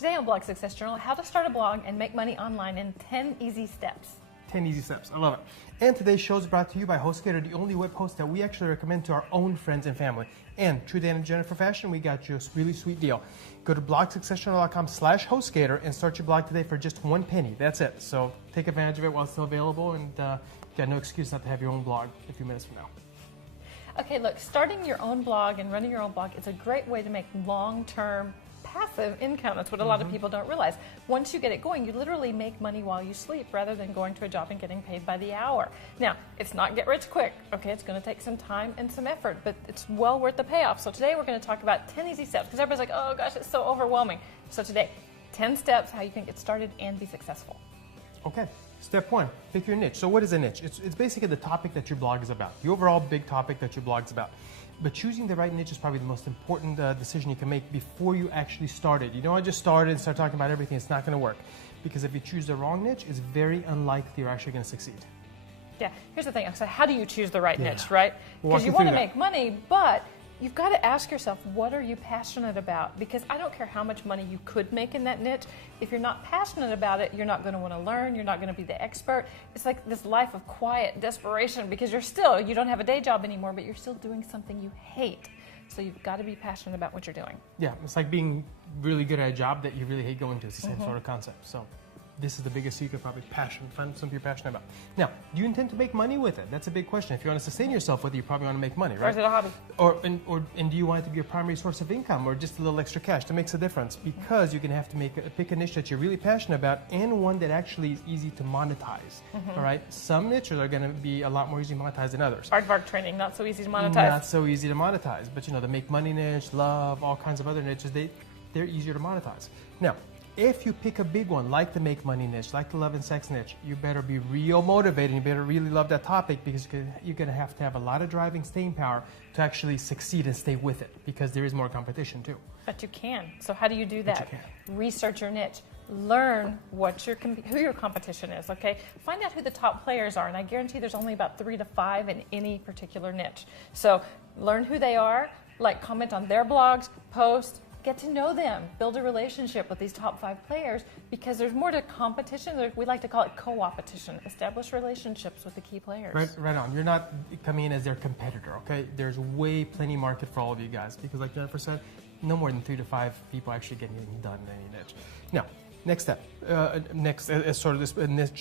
Today on Blog Success Journal, how to start a blog and make money online in 10 easy steps. 10 easy steps. I love it. And today's show is brought to you by HostGator, the only web host that we actually recommend to our own friends and family. And True Dan and Jennifer Fashion, we got you a really sweet deal. Go to blogsuccessjournal.com/HostGator and start your blog today for just 1 penny. That's it. So take advantage of it while it's still available, and you got no excuse not to have your own blog a few minutes from now. Okay, look, starting your own blog and running your own blog is a great way to make long-term passive income. That's what a lot of people don't realize. Once you get it going, you literally make money while you sleep rather than going to a job and getting paid by the hour. Now, it's not get rich quick, okay? It's going to take some time and some effort, but it's well worth the payoff. So today we're going to talk about 10 easy steps because everybody's like, oh gosh, it's so overwhelming. So today, 10 steps how you can get started and be successful. Okay. Step 1, pick your niche. So what is a niche? It's basically the topic that your blog is about, the overall big topic that your blog is about. But choosing the right niche is probably the most important decision you can make before you actually start it. You don't want to just start it and start talking about everything. It's not going to work. Because if you choose the wrong niche, it's very unlikely you're actually going to succeed. Yeah, here's the thing. So how do you choose the right niche, right? Because you want to make money, but you've got to ask yourself, what are you passionate about? Because I don't care how much money you could make in that niche. If you're not passionate about it, you're not going to want to learn. You're not going to be the expert. It's like this life of quiet desperation because you don't have a day job anymore, but you're still doing something you hate. So you've got to be passionate about what you're doing. Yeah, it's like being really good at a job that you really hate going to. It's the same sort of concept. So this is the biggest secret, probably passion. Find something you're passionate about. Now, do you intend to make money with it? That's a big question. If you want to sustain yourself with it, you probably want to make money, right? Or is it a hobby? And do you want it to be your primary source of income or just a little extra cash? That makes a difference because you're going to have to pick a niche that you're really passionate about and one that actually is easy to monetize, all right? Some niches are going to be a lot more easy to monetize than others. Aardvark training, not so easy to monetize. Not so easy to monetize, but you know, the make money niche, love, all kinds of other niches, they're easier to monetize. Now, if you pick a big one, like the make money niche, like the love and sex niche, you better be real motivated. You better really love that topic because you're going to have a lot of driving staying power to actually succeed and stay with it because there is more competition too. But you can. So how do you do that? Research your niche. Learn who your competition is, okay? Find out who the top players are, and I guarantee there's only about 3 to 5 in any particular niche. So learn who they are, comment on their blogs, post, get to know them, build a relationship with these top 5 players because there's more to competition. We like to call it co-opetition. Establish relationships with the key players. Right on. You're not coming in as their competitor, okay? There's plenty market for all of you guys because like Jennifer said, no more than 3 to 5 people actually getting anything done in any niche. Now, next step, as sort of this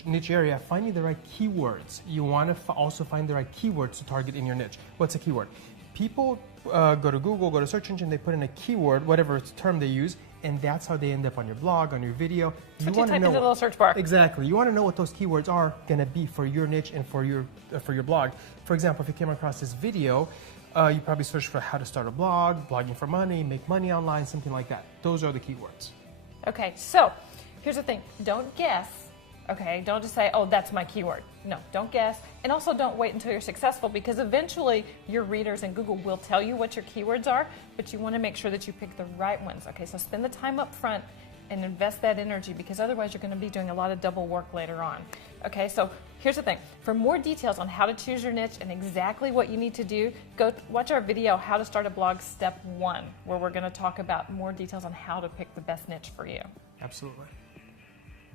niche area, finding the right keywords. You want to also find the right keywords to target in your niche. What's a keyword? People go to Google, go to search engine, they put in a keyword, whatever term they use, and that's how they end up on your blog, on your video. You want to type into the little search bar. Exactly. You want to know what those keywords are going to be for your niche and for your blog. For example, if you came across this video, you probably search for how to start a blog, blogging for money, make money online, something like that. Those are the keywords. Okay, so here's the thing. Don't guess. Okay, don't just say, oh, that's my keyword. No, don't guess. And also don't wait until you're successful because eventually your readers and Google will tell you what your keywords are, but you want to make sure that you pick the right ones. Okay, so spend the time up front and invest that energy because otherwise you're going to be doing a lot of double work later on. Okay, so here's the thing. For more details on how to choose your niche and exactly what you need to do, go watch our video, How to Start a Blog Step 1, where we're going to talk about more details on how to pick the best niche for you. Absolutely.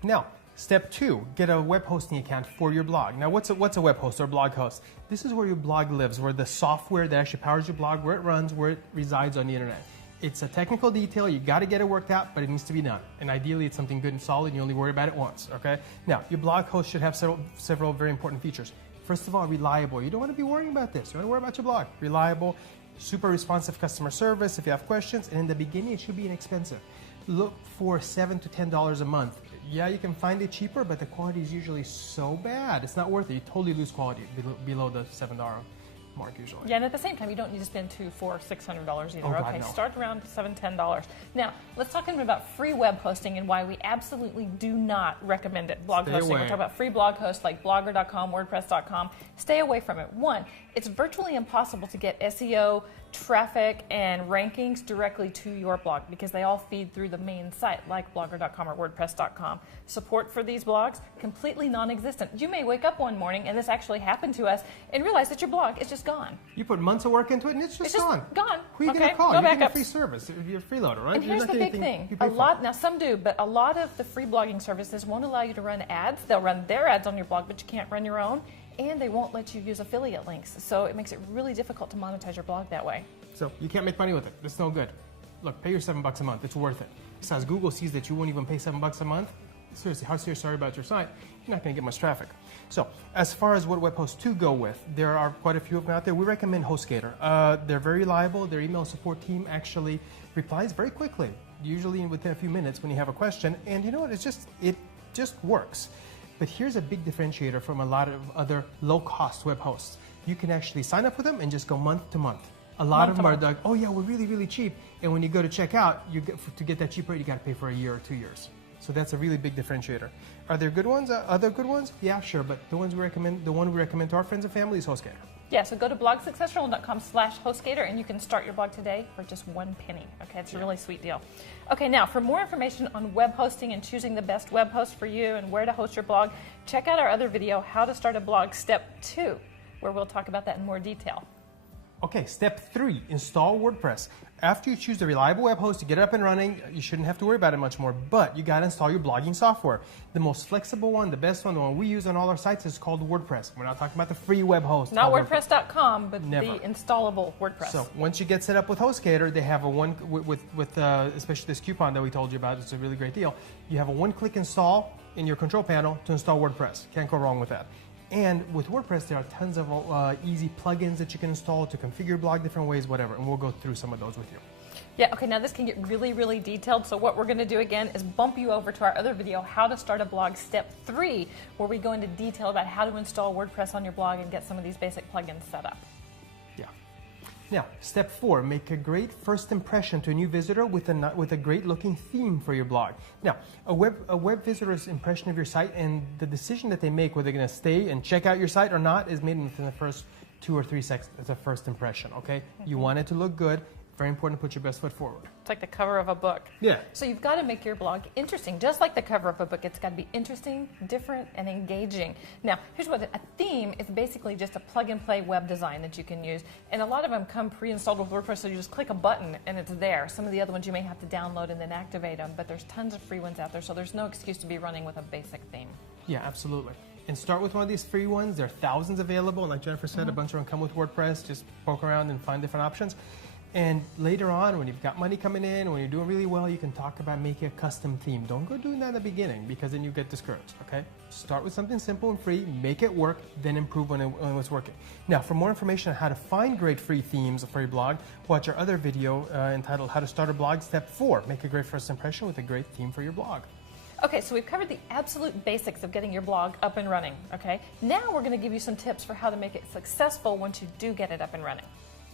Now, step 2, get a web hosting account for your blog. Now, what's a web host or blog host? This is where your blog lives, where the software that actually powers your blog, where it runs, where it resides on the internet. It's a technical detail. You got to get it worked out, but it needs to be done. And ideally, it's something good and solid, and you only worry about it once, okay? Now, your blog host should have several very important features. First of all, reliable. You don't want to be worrying about this. You want to worry about your blog. Reliable, super responsive customer service if you have questions, and in the beginning, it should be inexpensive. Look for $7 to $10 a month. Yeah, you can find it cheaper, but the quality is usually so bad. It's not worth it. You totally lose quality below the $7 mark usually. Yeah, and at the same time, you don't need to spend $200, $400, $600 either. Oh, God, okay, no. Start around $7, $10. Now, let's talk about free web hosting and why we absolutely do not recommend it. Blog hosting. We're talking about free blog hosts like blogger.com, wordpress.com. Stay away from it. One, it's virtually impossible to get SEO traffic and rankings directly to your blog because they all feed through the main site like blogger.com or wordpress.com. Support for these blogs, completely non-existent. You may wake up one morning, and this actually happened to us, and realize that your blog is just gone. You put months of work into it, and it's just gone. Gone. Who are you going to call? You're getting a free service. You're a freeloader, right? And here's the big thing. Now some do, but a lot of the free blogging services won't allow you to run ads. They'll run their ads on your blog, but you can't run your own. And they won't let you use affiliate links. So it makes it really difficult to monetize your blog that way. So you can't make money with it. It's no good. Look, pay your $7 a month. It's worth it. Besides, Google sees that you won't even pay $7 a month. Seriously, how serious are you about your site? You're not going to get much traffic. So as far as what web hosts to go with, there are quite a few of them out there. We recommend HostGator. They're very reliable. Their email support team actually replies very quickly, usually within a few minutes when you have a question. And you know what? It just works. But here's a big differentiator from a lot of other low-cost web hosts. You can actually sign up with them and just go month to month. A lot of them are like, oh yeah, we're really, really cheap. And when you go to check out, to get that cheap rate, you got to pay for a year or 2 years. So that's a really big differentiator. Are there good ones? Other good ones? Yeah, sure. But the one we recommend to our friends and family is HostGator. Yeah, so go to blogsuccessful.com/HostGator and you can start your blog today for just $1. Okay, it's a really sweet deal. Okay, now for more information on web hosting and choosing the best web host for you and where to host your blog, check out our other video, How to Start a Blog Step 2, where we'll talk about that in more detail. Okay, step 3, install WordPress. After you choose the reliable web host to get it up and running, you shouldn't have to worry about it much more, but you got to install your blogging software. The most flexible one, the best one, the one we use on all our sites is called WordPress. We're not talking about the free web host. Not WordPress.com, but Never. The installable WordPress. So once you get set up with HostGator, they have a one, especially this coupon that we told you about, it's a really great deal. You have a one-click install in your control panel to install WordPress. Can't go wrong with that. And with WordPress, there are tons of easy plugins that you can install to configure your blog different ways, whatever. And we'll go through some of those with you. Yeah, okay, now this can get really, really detailed. So what we're going to do again is bump you over to our other video, How to Start a Blog Step 3, where we go into detail about how to install WordPress on your blog and get some of these basic plugins set up. Yeah. Now, step 4, make a great first impression to a new visitor with a great looking theme for your blog. Now, a web visitor's impression of your site and the decision that they make whether they're going to stay and check out your site or not is made within the first 2 or 3 seconds. It's a first impression, okay? You want it to look good. Very important to put your best foot forward. It's like the cover of a book. Yeah. So you've got to make your blog interesting. Just like the cover of a book, it's got to be interesting, different, and engaging. Now, here's what a theme is: basically just a plug-and-play web design that you can use. And a lot of them come pre-installed with WordPress, so you just click a button and it's there. Some of the other ones you may have to download and then activate them, but there's tons of free ones out there, so there's no excuse to be running with a basic theme. Yeah, absolutely. And start with one of these free ones. There are thousands available. And like Jennifer said, a bunch of them come with WordPress. Just poke around and find different options. And later on, when you've got money coming in, when you're doing really well, you can talk about making a custom theme. Don't go doing that in the beginning because then you get discouraged, okay? Start with something simple and free, make it work, then improve when it's working. Now, for more information on how to find great free themes for your blog, watch our other video entitled How to Start a Blog Step 4. Make a great first impression with a great theme for your blog. Okay, so we've covered the absolute basics of getting your blog up and running, okay? Now we're going to give you some tips for how to make it successful once you do get it up and running.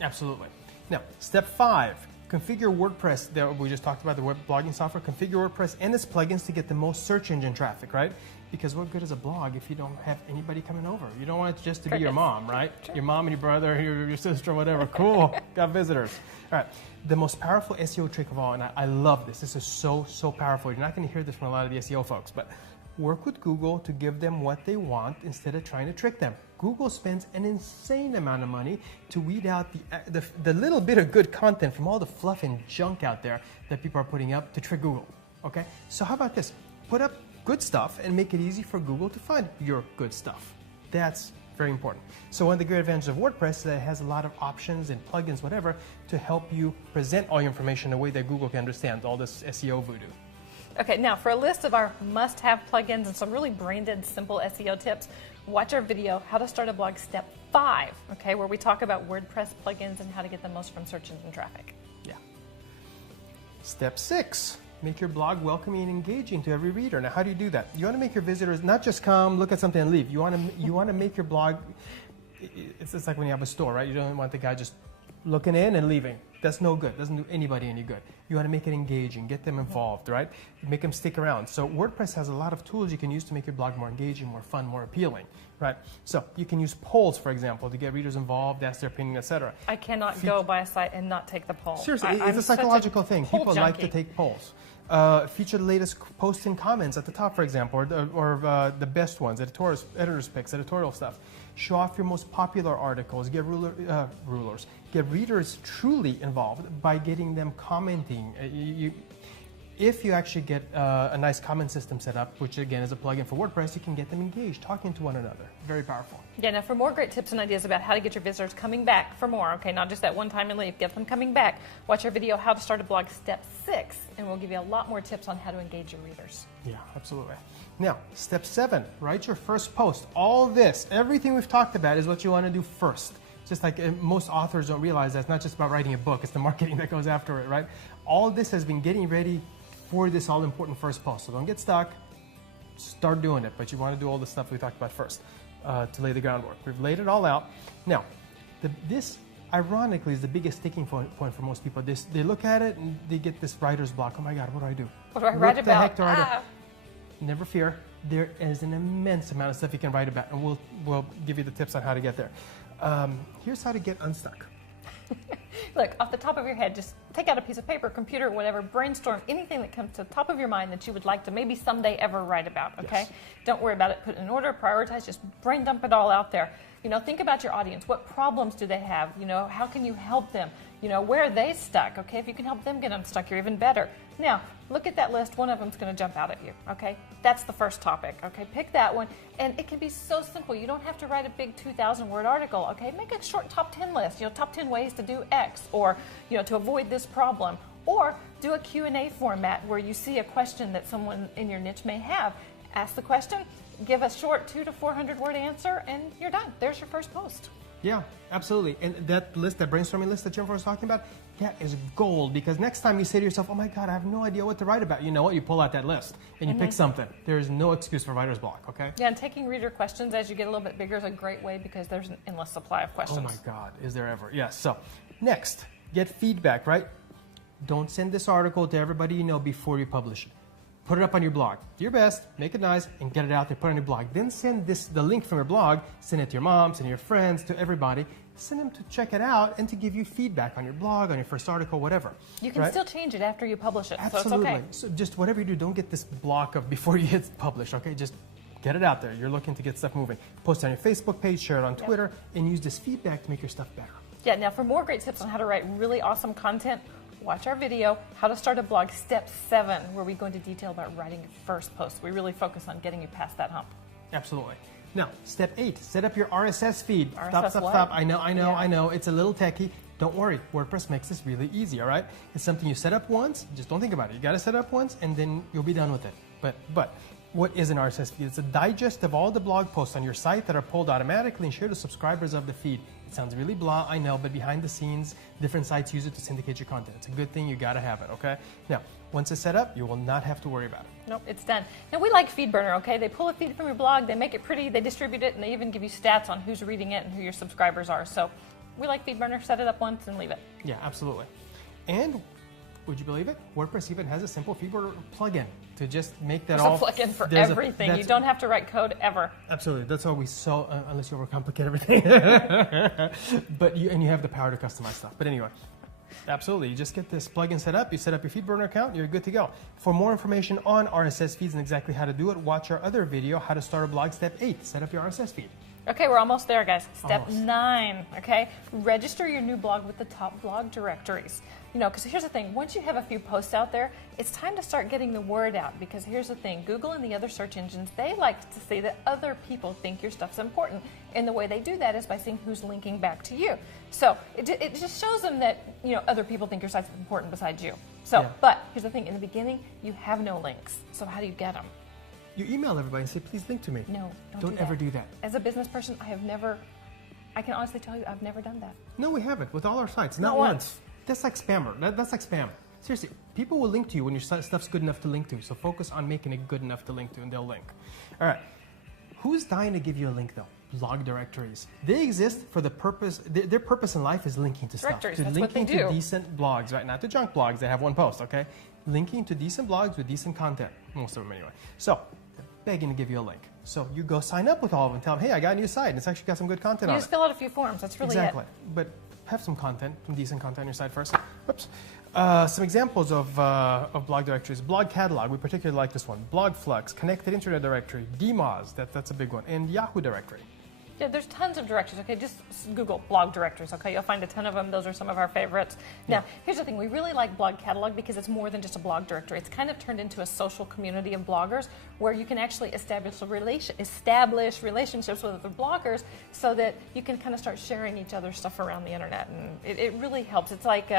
Absolutely. Now, step 5, configure WordPress. We just talked about the web blogging software. Configure WordPress and its plugins to get the most search engine traffic, right? Because what good is a blog if you don't have anybody coming over? You don't want it just to be your mom, right? Sure. Your mom and your brother, your sister, whatever. Cool, got visitors. All right, the most powerful SEO trick of all, and I love this. This is so powerful. You're not going to hear this from a lot of the SEO folks, but work with Google to give them what they want instead of trying to trick them. Google spends an insane amount of money to weed out the little bit of good content from all the fluff and junk out there that people are putting up to trick Google, okay? So how about this? Put up good stuff and make it easy for Google to find your good stuff. That's very important. So one of the great advantages of WordPress is that it has a lot of options and plugins, whatever, to help you present all your information in a way that Google can understand, all this SEO voodoo. Okay, now for a list of our must-have plugins and some really brain-dead simple SEO tips, watch our video, How to Start a Blog Step 5, okay, where we talk about WordPress plugins and how to get the most from search engine traffic. Yeah. Step 6, make your blog welcoming and engaging to every reader. Now, how do you do that? You want to make your visitors not just come, look at something and leave. You want to make your blog, it's just like when you have a store, right? You don't want the guy just looking in and leaving. That's no good. Doesn't do anybody any good. You want to make it engaging, get them involved, right? Make them stick around. So WordPress has a lot of tools you can use to make your blog more engaging, more fun, more appealing, right? So you can use polls, for example, to get readers involved, ask their opinion, etc. I cannot go by a site and not take the poll. Seriously, it's a psychological thing. People like to take polls. Feature the latest posts and comments at the top, for example, or the best ones, editors' picks, editorial stuff. Show off your most popular articles. Get get readers truly involved by getting them commenting. If you actually get a nice comment system set up, which again is a plugin for WordPress, you can get them engaged, talking to one another. Very powerful. Yeah, now for more great tips and ideas about how to get your visitors coming back for more, okay, not just that one time and leave, get them coming back, watch our video, How to Start a Blog Step 6, and we'll give you a lot more tips on how to engage your readers. Yeah, absolutely. Now, step 7, write your first post. All this, everything we've talked about is what you want to do first. Just like most authors don't realize that it's not just about writing a book, it's the marketing that goes after it, right? All this has been getting ready for this all-important first post. So don't get stuck, start doing it, but you want to do all the stuff we talked about first to lay the groundwork. We've laid it all out. Now, this ironically is the biggest sticking point for most people. They look at it and they get this writer's block. Oh my God, what do I do? What do I write about? What the heck do I do? Never fear, there is an immense amount of stuff you can write about, and we'll give you the tips on how to get there. Here's how to get unstuck. Look, off the top of your head, just take out a piece of paper, computer, whatever, brainstorm anything that comes to the top of your mind that you would like to maybe someday ever write about, okay? Yes. Don't worry about it, put it in order, prioritize, just brain dump it all out there. You know, think about your audience. What problems do they have? You know, how can you help them? You know, where are they stuck? Okay, if you can help them get unstuck, you're even better. Now, look at that list. One of them's going to jump out at you, okay? That's the first topic, okay? Pick that one, and it can be so simple. You don't have to write a big 2,000-word article, okay? Make a short top 10 list, you know, top 10 ways to do X, or, you know, to avoid this problem. Or do a Q&A format where you see a question that someone in your niche may have. Ask the question, give a short 200 to 400-word answer, and you're done. There's your first post. Yeah, absolutely. And that list, that brainstorming list that Jennifer was talking about, that is gold, because next time you say to yourself, oh my God, I have no idea what to write about, you know what? You pull out that list and you pick something. There is no excuse for writer's block, okay? Yeah, and taking reader questions as you get a little bit bigger is a great way because there's an endless supply of questions. Oh my God, is there ever? Yes. So next, get feedback, right? Don't send this article to everybody you know before you publish it. Put it up on your blog. Do your best, make it nice, and get it out there, put it on your blog. Then send the link from your blog, send it to your mom, send it to your friends, to everybody. Send them to check it out and to give you feedback on your blog, on your first article, whatever. You can still change it after you publish it, Absolutely. So it's okay. So just whatever you do, don't get this block of before you hit publish, okay? Just get it out there. You're looking to get stuff moving. Post it on your Facebook page, share it on Twitter, and use this feedback to make your stuff better. Yeah, now for more great tips on how to write really awesome content, watch our video, How to Start a Blog, Step 7, where we go into detail about writing your first post. We really focus on getting you past that hump. Absolutely. Now, step 8, set up your RSS feed. RSS Stop. I know. It's a little techie. Don't worry. WordPress makes this really easy, all right? It's something you set up once. Just don't think about it. You got to set up once, and then you'll be done with it. But what is an RSS feed? It's a digest of all the blog posts on your site that are pulled automatically and shared to subscribers of the feed. It sounds really blah, I know, but behind the scenes, different sites use it to syndicate your content. It's a good thing. You got to have it, okay? Now, once it's set up, you will not have to worry about it. Nope, it's done. Now, we like FeedBurner, okay? They pull a feed from your blog, they make it pretty, they distribute it, and they even give you stats on who's reading it and who your subscribers are. So we like FeedBurner. Set it up once and leave it. Yeah, absolutely. And would you believe it? WordPress even has a simple FeedBurner plugin to just make that There's a plugin for everything. You don't have to write code ever. Absolutely. That's all we saw, unless you overcomplicate everything. But you have the power to customize stuff. But anyway. Absolutely. You just get this plugin set up, you set up your FeedBurner account, you're good to go. For more information on RSS feeds and exactly how to do it, watch our other video, How to Start a Blog, Step 8, set up your RSS feed. Okay, we're almost there, guys. Step 9, okay? Register your new blog with the top blog directories. You know, because here's the thing, once you have a few posts out there, it's time to start getting the word out, because here's the thing, Google and the other search engines, they like to see that other people think your stuff's important, and the way they do that is by seeing who's linking back to you. So it just shows them that, you know, other people think your site's important besides you. So, but here's the thing, in the beginning, you have no links, so how do you get them? You email everybody and say, please link to me. No, don't ever do that. As a business person, I can honestly tell you, I've never done that. No, we haven't, with all our sites, not once. That's like spammer. That's like spam. Seriously, people will link to you when your stuff's good enough to link to. So focus on making it good enough to link to, and they'll link. All right. Who's dying to give you a link, though? blog directories. They exist for the purpose, their purpose in life is linking to stuff. Directories, To that's what they linking to do. decent blogs, right? Not to junk blogs that have one post, okay? Linking to decent blogs with decent content. Most of them anyway. So, they're begging to give you a link. So you go sign up with all of them. Tell them, hey, I got a new site. And it's actually got some good content You on just it. fill out a few forms. That's really Exactly. it. But have some content, some decent content on your site first. Whoops. Some examples of blog directories. Blog catalog, we particularly like this one. Blog Flux, connected internet directory, DMOZ, that's a big one, and Yahoo directory. Yeah, there's tons of directories, okay? Just Google blog directories, okay? You'll find a ton of them. Those are some of our favorites. Now, here's the thing. We really like blog catalog because it's more than just a blog directory. It's kind of turned into a social community of bloggers where you can actually establish relationships with other bloggers so that you can kind of start sharing each other's stuff around the internet. And it really helps. It's like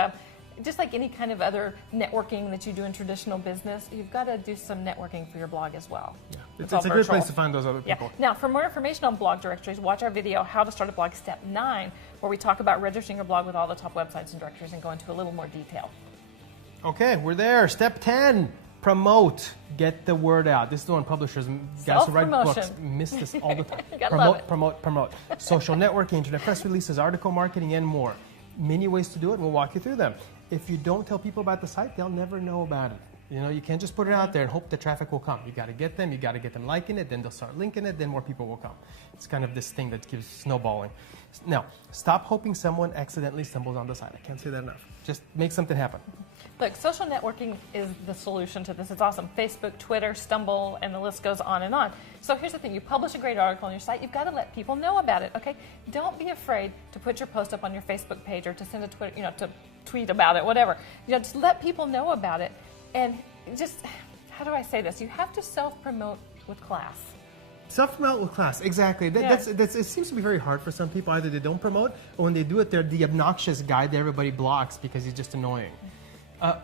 just like any kind of other networking that you do in traditional business, you've got to do some networking for your blog as well. Yeah. It's a good place to find those other people. Now, for more information on blog directories, watch our video, How to Start a Blog Step 9, where we talk about registering your blog with all the top websites and directories and go into a little more detail. Okay, we're there. Step 10, promote. Get the word out. This is the one publishers, guys who write books, miss this all the time. Promote. Social networking, internet press releases, article marketing, and more. Many ways to do it, and we'll walk you through them. If you don't tell people about the site, they'll never know about it. You know, you can't just put it out there and hope the traffic will come. You got to get them liking it, then they'll start linking it, then more people will come. It's kind of this thing that keeps snowballing. Now, stop hoping someone accidentally stumbles on the site. I can't say that enough. Just make something happen. Look, social networking is the solution to this. It's awesome. Facebook, Twitter, Stumble, and the list goes on and on. So here's the thing. You publish a great article on your site. You've got to let people know about it, okay? Don't be afraid to put your post up on your Facebook page or to send a Twitter, to tweet about it, whatever. Just let people know about it. And just, how do I say this? You have to self-promote with class. Self-promote with class, exactly. It seems to be very hard for some people. Either they don't promote, or when they do it, they're the obnoxious guy that everybody blocks because he's just annoying.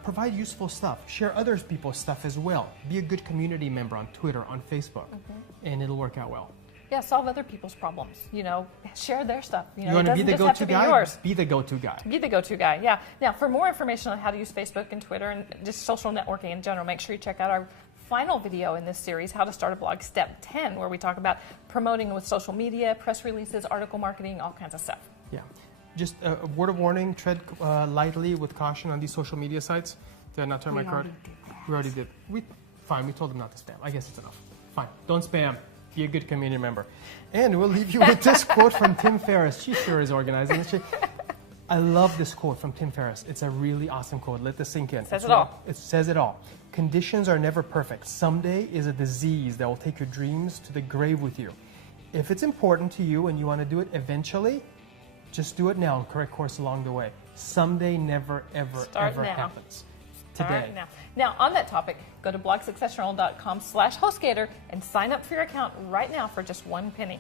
Provide useful stuff. Share other people's stuff as well. Be a good community member on Twitter, on Facebook, and it'll work out well. Yeah, solve other people's problems. Share their stuff. You want to be the go-to guy? Be the go-to guy. Be the go-to guy, yeah. Now, for more information on how to use Facebook and Twitter and just social networking in general, make sure you check out our final video in this series, How to Start a Blog Step 10, where we talk about promoting with social media, press releases, article marketing, all kinds of stuff. Yeah. Just a word of warning, tread lightly with caution on these social media sites. Did I not turn my card? We already did. Fine, we told them not to spam. I guess it's enough. Fine, don't spam. Be a good community member. And we'll leave you with this quote from Tim Ferriss. She sure is organizing. I love this quote from Tim Ferriss. It's a really awesome quote. Let this sink in. It says it all. It says it all. Conditions are never perfect. Someday is a disease that will take your dreams to the grave with you. If it's important to you and you want to do it eventually, just do it now and correct course along the way. Someday never, ever, ever happens. Today. Now, on that topic, go to blogsuccessjournal.com/HostGator and sign up for your account right now for just $1 penny.